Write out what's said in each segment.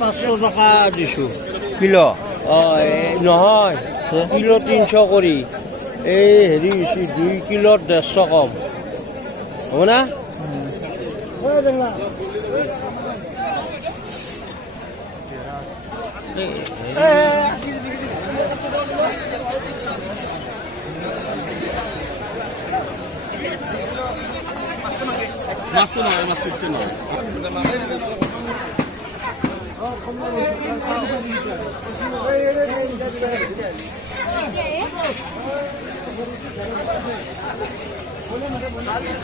পাঁচশ টকা দিছোঁ কিলো নহয় কিলো 300 কৰি এই হেৰি 2 কিলোত 150 কম হ'ব না মাছ নহয় মাছ উঠছে নহয়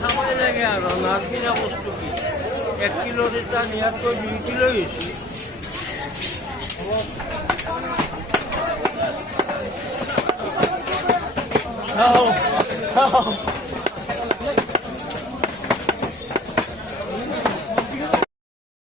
খাবই লাগে আৰু নাৰকিনা বস্তু কি 1 কিলো এটা নিয়াতকৈ 2 কিলো হৈছে